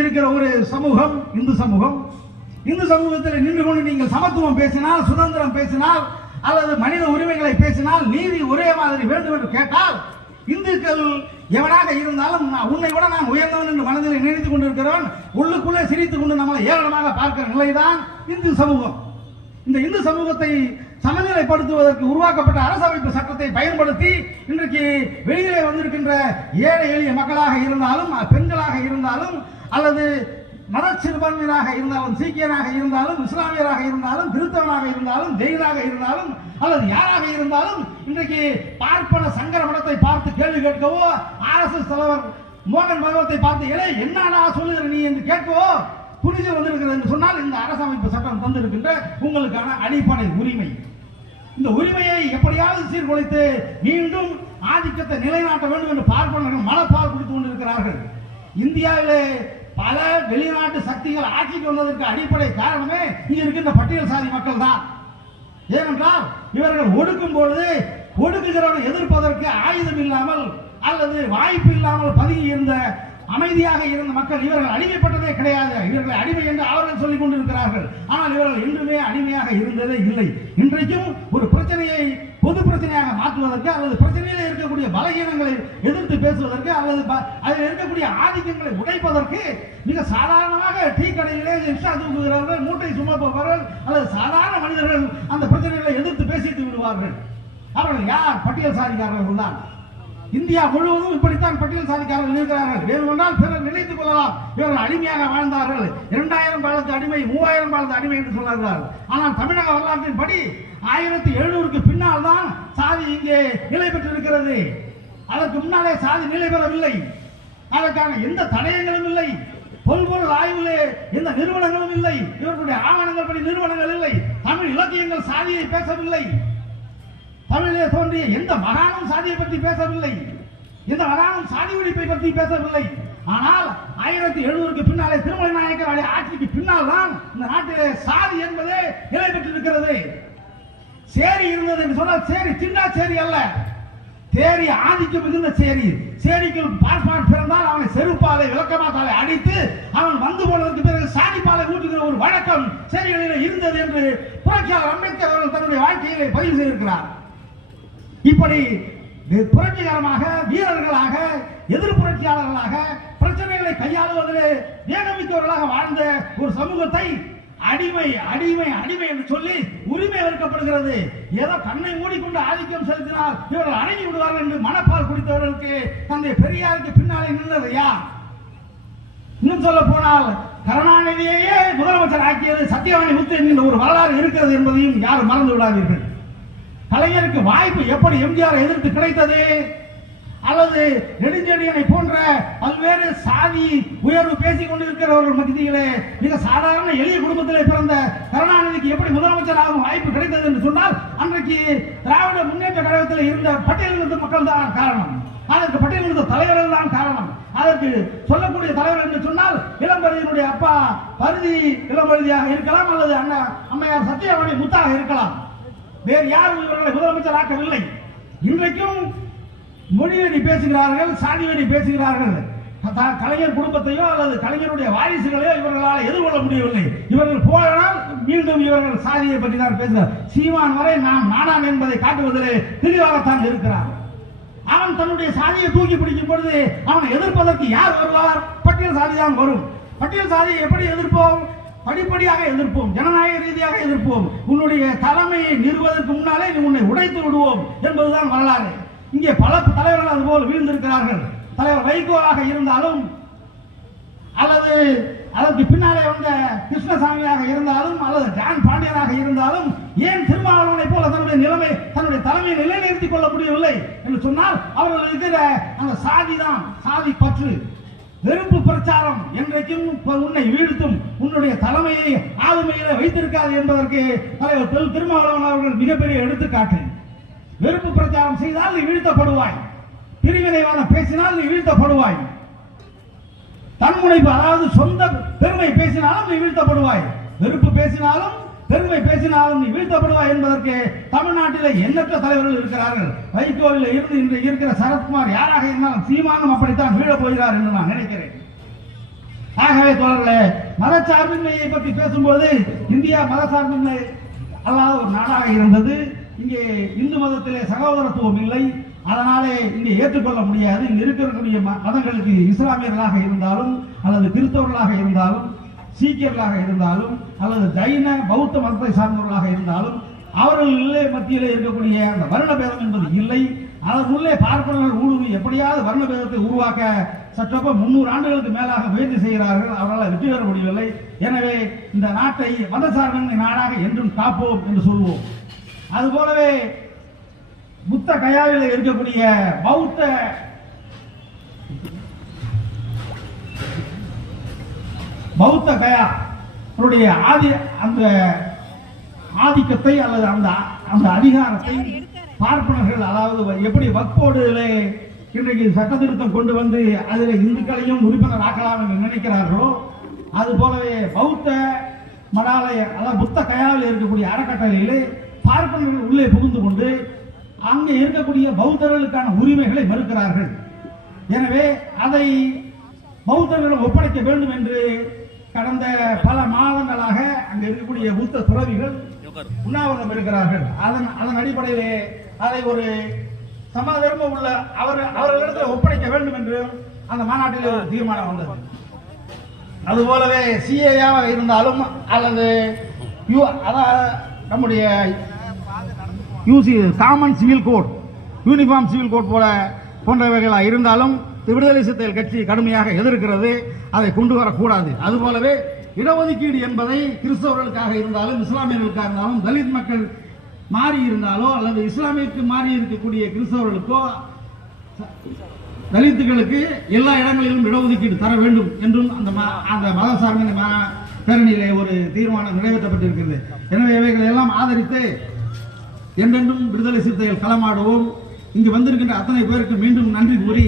இருக்கிற ஒரு சமூகம் இந்து சமூகம். இந்து சமூகத்தில் நின்று கொண்டு நீங்கள் சமத்துவம் பேசினால், சுதந்திரம் பேசினால், அல்லது மனித உரிமைகளை பேசினால், நீதி ஒரே மாதிரி வேண்டும் என்று கேட்டால், இந்துக்கள் எவனாக இருந்தாலும் உன்னை விட நான் உயர்ந்தவன் என்று மனதில் நினைத்துக் கொண்டிருக்கிறவன் உள்ளுக்குள்ளே சிரித்துக் கொண்டு நம்மளை ஏளனமாக பார்க்கிற நிலைதான் இந்து சமூகம். இந்த இந்து சமூகத்தை சமநிலைப்படுத்துவதற்கு உருவாக்கப்பட்ட அரசமைப்பு சட்டத்தை பயன்படுத்தி இன்றைக்கு வெளியிலே வந்திருக்கின்ற ஏழை எளிய மக்களாக இருந்தாலும், பெண்களாக இருந்தாலும், அல்லது மத சிறுபான்மையினராக இருந்தாலும், சீக்கியராக இருந்தாலும், இஸ்லாமியராக இருந்தாலும், கிறிஸ்தவனாக இருந்தாலும், ஜெயினாக இருந்தாலும், அல்லது யாராக இருந்தாலும் இன்றைக்கு பார்ப்பன சங்கர மடத்தை பார்த்து கேள்வி கேட்கவோ, RSS தலைவர் மோகன் பகவத்தை பார்த்து என்னடா சொல்லுகிற நீ என்று கேட்கவோ துணிச்சல் வந்திருக்கிறது என்று சொன்னால் இந்த அரசமைப்பு சட்டம் தந்திருக்கின்ற உங்களுக்கான அடிப்படை உரிமை. இந்த உரிமையை எப்படியாவது சீர்குலைத்து மீண்டும் ஆதிக்கத்தை நிலைநாட்ட வேண்டும் என்று பார்ப்பனர்கள் மனப்பால் குடித்துக் கொண்டிருக்கிறார்கள். இந்தியாவிலே பல வெளிநாட்டு சக்திகள் ஆட்சிக்கு வந்ததற்கு அடிப்படை காரணமே இங்க இருக்கின்ற பட்டியல் சாதி மக்கள் தான். ஏனென்றால் இவர்கள் ஒடுக்கும் பொழுது ஒடுக்குகிறவனை எதிர்ப்பதற்கு ஆயுதம் இல்லாமல் அல்லது வாய்ப்பு இல்லாமல் பதுங்கி இருந்த அமைதியாக இருந்த மக்கள் இவர்கள் அடிமைப்பட்டதே கிடையாது. இவர்களை அடிமை என்று அவர்கள் சொல்லிக் கொண்டிருக்கிறார்கள். ஆனால் இவர்கள் என்றுமே அடிமையாக இருந்ததே இல்லை. இன்றைக்கும் ஒரு பிரச்சனையை பொது பிரச்சனையாக மாற்றுவதற்கு அல்லது பிரச்சனையில் இருக்கக்கூடிய பலகீனங்களை எதிர்த்து பேசுவதற்கு அல்லது அதில் இருக்கக்கூடிய ஆதிக்கங்களை உடைப்பதற்கு மிக சாதாரணமாக டீ கடையிலே ரிக்ஷா தூக்குகிறவர்கள், மூட்டை சுமப்பவர்கள் அல்லது சாதாரண மனிதர்கள் அந்த பிரச்சனைகளை எதிர்த்து பேசிட்டு விடுவார்கள். அவர்கள் யார்? பட்டியல் சாதிக்காரர்கள் தான். இந்தியா முழுவதும் இப்படித்தான் பட்டியல் சாதிக்காரர்கள் இருக்கிறார்கள். வேண்டுமென்றால் பிறர் நினைத்துக் கொள்ளலாம் இவர்கள் அடிமையாக வாழ்ந்தார்கள், 2000 காலத்து அடிமை, 3000 காலத்து அடிமை என்று சொல்கிறார்கள். ஆனால் தமிழக வரலாற்றின் படி 1700க்கு பின்னால் தான் சாதி இங்கே நிலை பெற்றிருக்கிறது. அதற்கு முன்னாலே சாதி நிலை பெறவில்லை. அதற்கான எந்த தடயங்களும் இல்லை. பொல்பொருள் ஆய்விலே எந்த நிறுவனங்களும் இல்லை. இவர்களுடைய ஆவணங்கள் படி நிறுவனங்கள் இல்லை. தமிழ் இலக்கியங்கள் சாதியை பேசவில்லை. தமிழிலே தோன்றிய எந்த மகானும் சாதியை பற்றி பேசவில்லை. எந்த மகானும் சாதி ஒழிப்பை பற்றி பேசவில்லை. ஆனால் 1700க்கு பின்னாலே திருமலை நாயக்கர் ஆட்சிக்கு பின்னால் தான் இந்த நாட்டிலே சாதி என்பதே நிலை பெற்றிருக்கிறது. சேரி இருந்தது என்று சொன்னால் சேரி சின்ன சேரி அல்ல, தேரி ஆதிக்கம் மிகுந்த சேரி. சேரிக்கு பார்ப்பான் பிறந்தால் அவனை செருப்பாலை விளக்கமாத்தாலை அடித்து அவன் வந்து போனதற்கு பிறகு சாதிப்பாலை ஊட்டுகிற ஒரு வழக்கம் சேரிகளில் இருந்தது என்று புரட்சியாளர் அம்பேத்கர் அவர்கள் தன்னுடைய வாழ்க்கையிலே பதிவு செய்திருக்கிறார். இப்படி புரட்சிகரமாக வீரர்களாக எதிர் புரட்சியாளர்களாக பிரச்சனைகளை கையாளுவதிலே வேகமிக்கவர்களாக வாழ்ந்த ஒரு சமூகத்தை அடிமை அடிமை அடிமை என்று சொல்லி உரிமை அளிக்கப்படுகிறது. ஏதோ கண்ணை மூடிக்கொண்டு ஆதிக்கம் செலுத்தினால் இவர்கள் அடங்கி விடுவார்கள் என்று மனப்பால் குடித்தவர்களுக்கு தந்தை பெரியாருக்கு பின்னாலே நின்றது யார்? இன்னும் சொல்ல போனால் கருணாநிதியையே முதலமைச்சர் ஆக்கியது சத்தியவாணி முத்து என்கின்ற ஒரு வரலாறு இருக்கிறது என்பதையும் யாரும் மறந்து விடாதீர்கள். கலைஞருக்கு வாய்ப்பு எப்படி எம்ஜிஆர் எதிர்த்து கிடைத்தது? அல்லது நெடுஞ்செழியனை போன்ற பல்வேறு சாதி உயர்வு பேசிக் கொண்டிருக்கிறவர்கள் மத்தியிலே மிக சாதாரண எளிய குடும்பத்திலே பிறந்த கருணாநிதிக்கு எப்படி முதலமைச்சராகும் வாய்ப்பு கிடைத்தது என்று சொன்னால் அன்றைக்கு திராவிட முன்னேற்ற கழகத்தில் இருந்த பட்டியலிருந்த மக்கள் தான் காரணம். அதற்கு பட்டியலிருந்த தலைவர்கள் தான் காரணம். அதற்கு சொல்லக்கூடிய தலைவர் என்று சொன்னால் இளம்பருதியினுடைய அப்பா பருதி இளம்பருதியாக இருக்கலாம் அல்லது அம்மையார் சத்தியவாணி முத்தாக இருக்கலாம். வேறு யாரும் இவர்களை முதலமைச்சராக்கவில்லை. இன்றைக்கும் மொழிவெறி பேசுகிறார்கள், சாதி வெறி பேசுகிறார்கள். கலைஞர் குடும்பத்தையோ அல்லது கலைஞருடைய வாரிசுகளையோ இவர்களால் எதிர்கொள்ள முடியவில்லை. இவர்கள் போனால் மீண்டும் இவர்கள் சாதியை பற்றி தான் பேசுகிறார். சீமான் வரை நாம் நாடான் என்பதை காட்டுவதிலே தெளிவாகத்தான் இருக்கிறார். அவன் தன்னுடைய சாதியை தூக்கி பிடிக்கும் பொழுது அவனை எதிர்ப்பதற்கு யார் வருவார்? பட்டியல் சாதி தான் வரும். பட்டியல் சாதியை எப்படி எதிர்ப்போம்? படிப்படியாக எதிர்ப்போம், ஜனநாயக ரீதியாக எதிர்ப்போம். உன்னுடைய தலைமையை நிறுவதற்கு முன்னாலே உன்னை உடைத்து விடுவோம் என்பதுதான் வரலாறு. இங்கே பல தலைவர்கள் அதுபோல் வீழ்ந்திருக்கிறார்கள். தலைவர் வைகோவாக இருந்தாலும் அல்லது அதற்கு பின்னாலே வந்த கிருஷ்ணசாமியாக இருந்தாலும் அல்லது ஜான் பாண்டியனாக இருந்தாலும் ஏன் திருமாவளவனை போல தன்னுடைய தலைமையை நிலைநிறுத்திக் கொள்ள முடியவில்லை என்று சொன்னால் அவர்கள் இருக்கிற அந்த சாதிதான், சாதி பற்று, வெறுப்பு பிரச்சாரம் என்றைக்கும் உன்னை வீழ்த்தும், உன்னுடைய தலைமையை ஆளுமையில வைத்திருக்காது என்பதற்கு தலைவர் திருமாவளவன் அவர்கள் மிகப்பெரிய எடுத்துக்காட்டு. வெறுப்பு பிரச்சாரம் செய்தால் நீ வீழ்த்தப்படுவாய், பிரிவினைவான பேசினால் நீ வீழ்த்தப்படுவாய், தன்முனைப்பு அதாவது சொந்த பெருமை பேசினாலும் நீ வீழ்த்தப்படுவாய், வெறுப்பு பேசினாலும் பெருமை பேசினாலும் நீ வீழ்த்தப்படுவாய் என்பதற்கு தமிழ்நாட்டில் எண்ணற்ற தலைவர்கள் இருக்கிறார்கள். வைகோவில் இருந்து இன்று இருக்கிற சரத்குமார் யாராக இருந்தாலும் சீமானும் அப்படித்தான் வீழ போகிறார் என்று நான் நினைக்கிறேன். ஆகவே தோழர்களே, மதச்சார்பின்மையை பற்றி பேசும்போது இந்தியா மதச்சார்பின்மை அல்லாத ஒரு நாடாக இருந்தது. இங்கே இந்து மதத்திலே சகோதரத்துவம் இல்லை. அதனாலே இங்கே ஏற்றுக்கொள்ள முடியாது. இங்க இருக்கக்கூடிய மதங்களுக்கு இஸ்லாமியர்களாக இருந்தாலும் அல்லது கிறிஸ்தவர்களாக இருந்தாலும் சீக்கியர்களாக இருந்தாலும் அல்லது ஜைன பௌத்த மதத்தை சார்ந்தவர்களாக இருந்தாலும் அவர்கள் மத்தியிலே இருக்கக்கூடிய அந்த வர்ண பேதம் என்பது இல்லை. அதற்குள்ளே பார்ப்பனர்கள் ஊடுருவி எப்படியாவது வர்ண பேதத்தை உருவாக்க சற்றப்ப 300 ஆண்டுகளுக்கு மேலாக முயற்சி செய்கிறார்கள். அவர்களால் வெற்றி பெற முடியவில்லை. எனவே இந்த நாட்டை மதசார்பின்மை நாடாக என்றும் காப்போம் என்று சொல்வோம். அதுபோலவே புத்த கயாவில் இருக்கக்கூடிய பௌத்த கயா அந்த ஆதிக்கத்தை அல்லது அந்த அதிகாரத்தை பார்ப்பனர்கள், அதாவது எப்படி வக்போர்டிலே இன்றைக்கு சட்ட திருத்தம் கொண்டு வந்து அதில் இந்துக்களையும் உறுப்பினர் ஆக்கலாம் என்று நினைக்கிறார்களோ, அது போலவே பௌத்த மடாலய அதாவது புத்த கயாவில் இருக்கக்கூடிய அறக்கட்டளையிலே பார்ப்பனர்கள் உள்ளே புகுந்து கொண்டு அங்கே இருக்கக்கூடிய பௌத்தர்களுக்கான உரிமைகளை மறுக்கிறார்கள். எனவே அதை பௌத்தர்களிடம் ஒப்படைக்க வேண்டும் என்று கடந்த பல மாதங்களாக அங்கே இருக்கக்கூடிய புத்த துறவிகள் உண்ணாவிரதம் இருக்கிறார்கள். அதன் அடிப்படையிலே அதை ஒரு சமதர்மம் உள்ள அவர்களிடத்தில் ஒப்படைக்க வேண்டும் என்று அந்த மாநாட்டில் ஒரு தீர்மானம் வந்தது. அதுபோலவே சிஏயாக இருந்தாலும் அல்லது நம்முடைய common civil code, uniform civil code போன்றவைகளாக இருந்தாலும் விடுதலை சிறுத்தைகள் கட்சி கடுமையாக எதிர்க்கிறது. அதை கொண்டு வரக்கூடாது. அதுபோலவே இடஒதுக்கீடு என்பதை கிறிஸ்தவர்களுக்காக இருந்தாலும் இஸ்லாமியர்களுக்காக இருந்தாலும் தலித் மக்கள் மாறி இருந்தாலோ அல்லது இஸ்லாமியருக்கு மாறி இருக்கக்கூடிய கிறிஸ்தவர்களுக்கோ தலித்துகளுக்கு எல்லா இடங்களிலும் இடஒதுக்கீடு தர வேண்டும் என்றும் அந்த மத சார்பின் பேரணியிலே ஒரு தீர்மானம் நிறைவேற்றப்பட்டிருக்கிறது. எனவே இவைகளை எல்லாம் ஆதரித்து என்றென்றும் விடுதலை சிறுத்தைகள் களமாடுவோம். இங்கு வந்திருக்கின்ற அத்தனை பேருக்கு மீண்டும் நன்றி கூறி